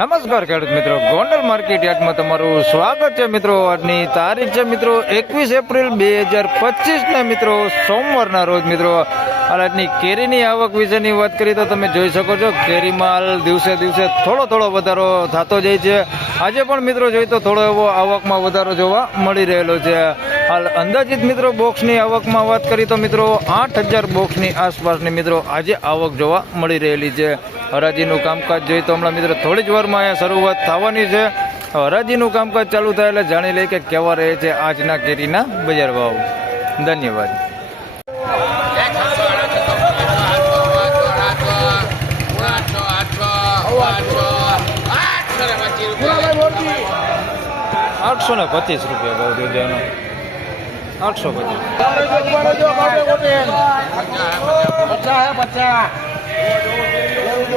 નમસ્કાર ખેડૂત મિત્રો. ગોંડલ માર્કેટ યાર્ડમાં તમારું સ્વાગત છે મિત્રો. આજની તારીખ છે મિત્રો એકવીસ એપ્રિલ બે હજાર પચીસના મિત્રો સોમવારના રોજ મિત્રો. આજની કેરીની આવક વિશેની વાત કરીએ તો તમે જોઈ શકો છો કેરીમાં હાલ દિવસે દિવસે થોડો થોડો વધારો થતો જાય છે. આજે પણ મિત્રો જોઈએ તો થોડો એવો આવકમાં વધારો જોવા મળી રહેલો છે. હાલ અંદાજિત મિત્રો બોક્સની આવકમાં વાત કરીએ તો મિત્રો આઠ હજાર બોક્સની આસપાસની મિત્રો આજે આવક જોવા મળી રહેલી છે. હરાજીનું કામકાજ જોઈએ તો હમણાં મિત્રો થોડી જ વારમાં અહીંયા શરૂઆત થવાની છે. હરાજીનું કામકાજ ચાલુ થાય એટલે જાણી લઈએ કે કેવા રહે છે આજના કેરીના બજાર ભાવ. ધન્યવાદ. આઠસો ને પચીસ રૂપિયા ભાવ દૂધનો આઠસો પચીસ.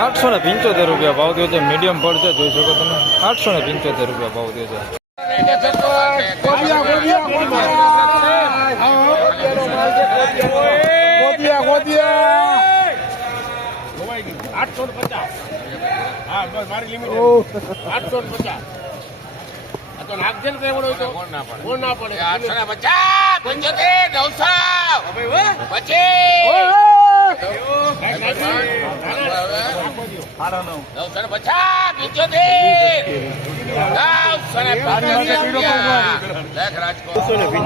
ભાવ દે છે. મીડિયમ ફળ છે. જોઈ શકો તમે. આઠસો ને પંચોતેર રૂપિયા ભાવ દે છે. આઠસો ને પચાસ હા બસ મારી લિમિટ આઠસો ને પચાસ આ તો નાખજે ને કઈ હોય તો. કોણ ના પડે કોણ ના પડે આઠસો ને પચાસ. પંચોતેર નવસો ને પંચોતેર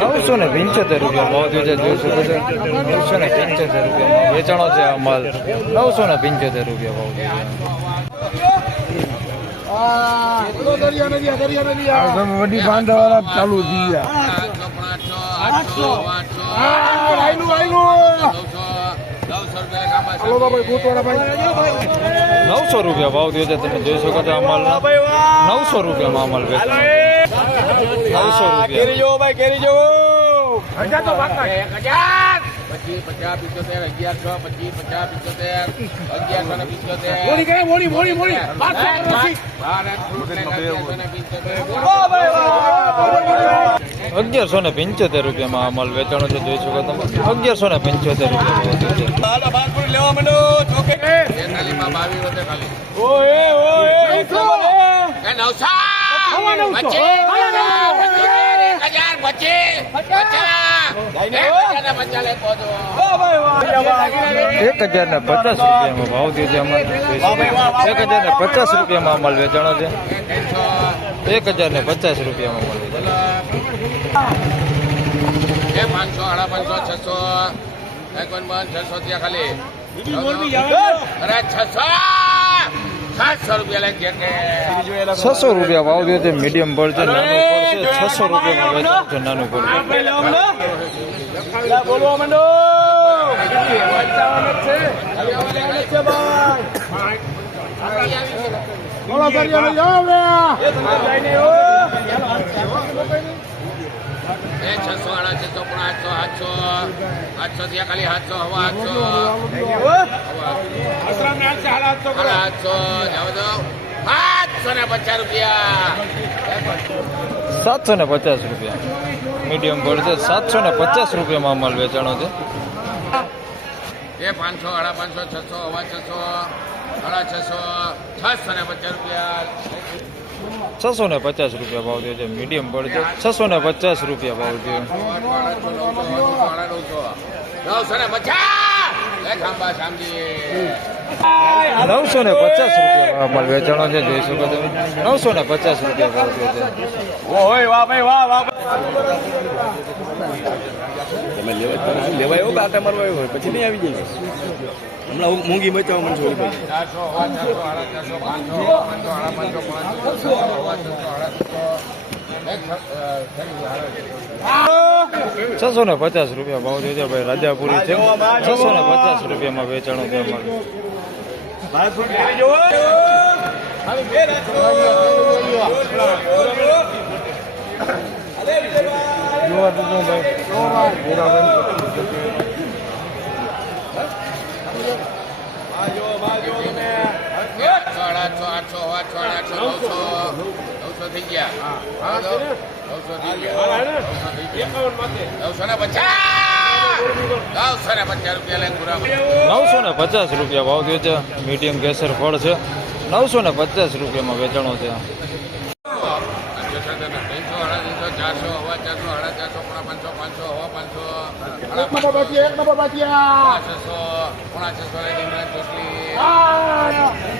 નવસો ને પંચોતેર રૂપિયા ભાવ જોઈ શકો છો નવસો ને પંચોતેર રૂપિયામાં વેચાણો છે આ માલ નવસો ને પંચોતેર રૂપિયા ભાવ વડી બાંધવાના ચાલુ થઈ ગયા નવસો રૂપિયા ભાવ દે છે તમે જોઈ શકો છો અમલ નવસો રૂપિયામાં અમલ માલ નવસો રૂપિયા. પચીસ પચાસ પિત્તોતેર અગિયારસો પચીસ અગિયારસો ને પિત્તોતેર અગિયારસો ને પંચોતેર રૂપિયામાં અમલ માલ વેચાણો છે જોઈ શકો તમે અગિયારસો ને પંચોતેર રૂપિયા નવસો એક હજાર પચાસ ને પચાસ રૂપિયામાં ભાવ થયો છે અમારે. એક હજાર ને પચાસ રૂપિયામાં અમલ વેચાણો છે. એક હજાર ને પચાસ રૂપિયામાં અમલ વેચાણો એ પાંચસો સાડા પાંચસો છસો. છસો ત્યાં ખાલી. અરે છસો સાતસો રૂપિયા લઈ ગયા કે છસો રૂપિયા ભાવ દે છે મીડિયમ ફળ છે નાનું ફળ છે છસો રૂપિયામાં વેચાણ છે નાનું એ છસો આઠસો આઠસો આઠસો ત્યાં ખાલી આઠસો હવા આઠસો સાડા આઠસો જાવ દો આઠસો ને પચાસ રૂપિયા સાતસો ને પચાસ રૂપિયા. મીડિયમ ગોળ છે. સાતસો ને પચાસ રૂપિયામાં માલ વેચાણો છે. એ પાંચસો સાડા પાંચસો છસો હવા છસો સાડા છસો છસો ને પચાસ રૂપિયા. છસો ને પચાસ રૂપિયા ભાવ છે. મીડિયમ બળ છે. છસો ને પચાસ રૂપિયા ભાવ દે નવસો ને પચાસ. નવસો ને પચાસ રૂપિયા માલ વેચાણો છે જોઈ શકો તમે. નવસો ને પચાસ રૂપિયા ભાવ છે તમે લેવા લેવા એવું બાટા મારવા આવ્યો હોય પછી નહીં આવી જાય. હમણાં મૂંગી બચાવવા મને ભાઈ છસો એક છસો ને પચાસ રૂપિયા ભાવ જોઈએ ભાઈ રાજાપુરી છે. છસો ને પચાસ રૂપિયામાં વેચાણો છે અમારે. આઠસો આઠસો આઠસો આઠસો નવસો નવસો થઈ ગયા નવસો થઈ ગયા નવસો ને પચાસ. નવસો ને પચાસ રૂપિયા નવસો ને પચાસ રૂપિયા ભાવ થયો છે. મીડિયમ કેસર ફળ છે. નવસો ને પચાસ રૂપિયામાં વેચાણો છે પાંચસો પાંચસો હવા પાંચસો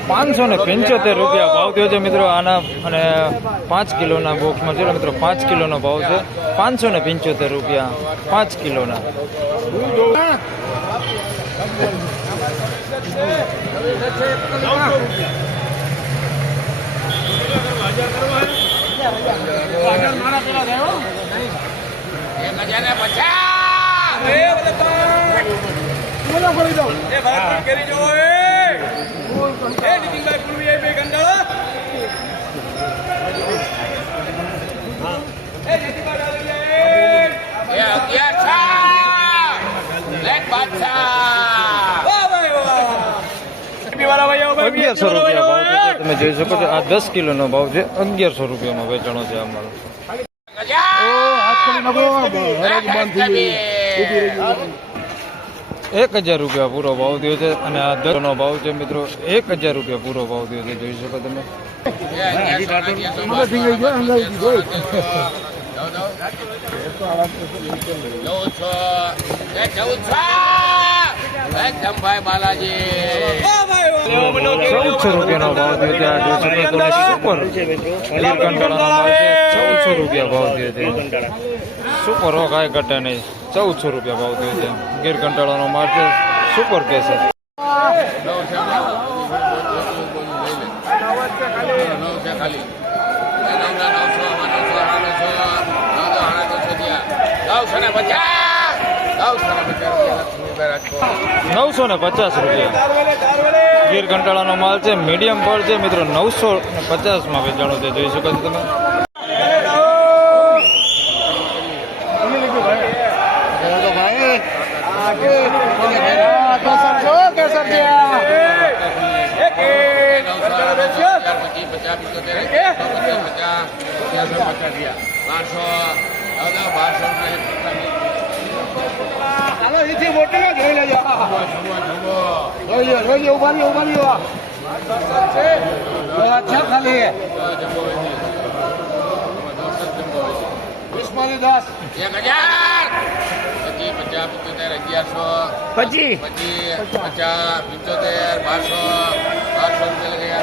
પાંચસો ને પંચોતેર રૂપિયા ભાવ થયો છે મિત્રો આના અને પાંચ કિલોના બોક્સમાં છે. મિત્રો પાંચ કિલોનો ભાવ છે. પાંચસો ને પંચોતેર રૂપિયા. પાંચ કિલોના. એ લેખ બાદશાહ અગિયારસો રૂપિયા ભાવ શકો છો. આ દસ કિલોનો ભાવ છે. અગિયારસો રૂપિયામાં વેચાણો છે અમારો. એક હજાર રૂપિયા પૂરો ભાવ થયો છે અને આ દસ નો ભાવ છે મિત્રો એક હજાર રૂપિયા પૂરો ભાવ થયો છે જોઈ શકો તમે. ચૌદસો રૂપિયાનો ભાવ થયો છે આ જોઈ શકો તમે સુપર નીલકંઠાળાનો માલ છે. ચૌદસો રૂપિયા ભાવ થયો છે. સુપર હો કાંઈ ઘટે નહીં. ચૌદસો રૂપિયા ભાવ થયો છે. ગીર કંટાળાનો માલ છે સુપર છે નવસો ને પચાસ રૂપિયા. ગીર કંટાળાનો માલ છે, મીડિયમ ફળ છે. મિત્રો, નવસો પચાસમાં વેચાણો છે. જોઈ શકો છો તમે. બારસો બારસો એક હજાર! પચીસ પંચોતેર અગિયારસો પચાસ પંચોતેર બારસો બારસો રૂપિયા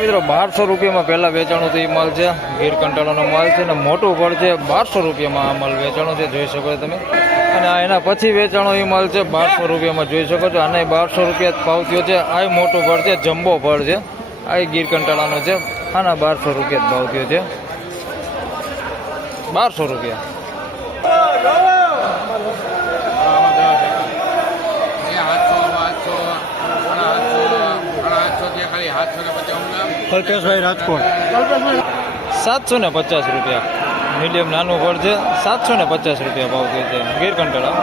મિત્રો બારસો રૂપિયામાં પહેલા વેચાણું તો એ માલ છે ગીર કંટાળાનો માલ છે અને મોટું ફળ છે બારસો રૂપિયામાં આ માલ વેચાણું છે જોઈ શકો છો તમે. અને આ એના પછી વેચાણો એ માલ છે બારસો રૂપિયામાં જોઈ શકો છો. આને બારસો રૂપિયા ભાવ થયો છે. આ મોટું ફળ છે જમ્બો ફળ છે. આ ગીર કંટાળાનો છે. આના બારસો રૂપિયા જ ભાવ થયો છે. બારસો રૂપિયા એ હાથસો આઠસો સાડા આઠસો સાડા આઠસો ત્યાં ખાલી હાથસો ને પચાસ નામ કલ્પેશભાઈ રાજકોટ. સાતસો ને પચાસ રૂપિયા. મીડિયમ નાનું ફળ છે. સાતસો ને પચાસ રૂપિયા ભાવ થયો છે ગીર કંટાળા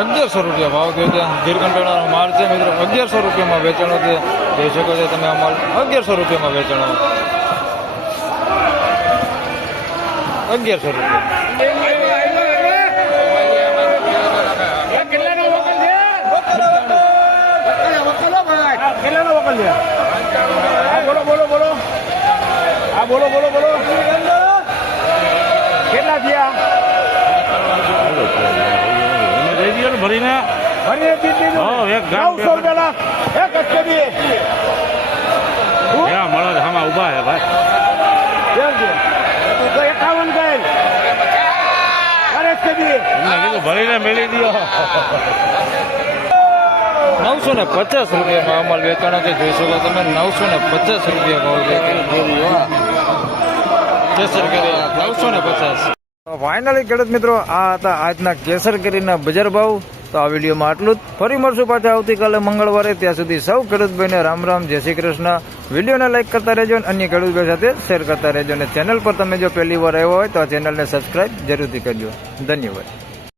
અગિયારસો રૂપિયા ભાવ થયો છે ગીર કંટાળાનો માલ છે મિત્રો. અગિયારસો રૂપિયામાં વેચાણો છે. જોઈ શકો છો તમે આ માલ અગિયારસો રૂપિયામાં વેચાણો. અગિયારસો રૂપિયા. બોલો બોલો બોલો. હા બોલો બોલો બોલો. કેટલા થયા? ભરીને ભરીને એક ગામ નવસો રૂપિયા એક ત્યાં મળો આમાં ઊભા હે ભાઈ. કીધું ભરીને મેળી દો. નવસો ને પચાસ રૂપિયામાં અમલ વેચાણો છે જોઈ શકો તમે. નવસો ને પચાસ રૂપિયા ભાવ છે. કેસર કેરી નવસો ને પચાસ. ફાઇનલી ખેડૂત મિત્રો આ હતા આજના કેસર કરીના બજાર ભાવ. તો આ વિડીયોમાં આટલું જ. ફરી મળશું પાછા આવતીકાલે મંગળવારે. ત્યાં સુધી સૌ ખેડૂતભાઈને રામ રામ. જય શ્રી કૃષ્ણ. વિડીયોને લાઇક કરતા રહેજો અને અન્ય ખેડૂતભાઈ સાથે શેર કરતા રહેજો. અને ચેનલ પર તમે જો પહેલી વાર આવ્યા હોય તો આ ચેનલને સબસ્ક્રાઇબ જરૂરથી કરજો. ધન્યવાદ.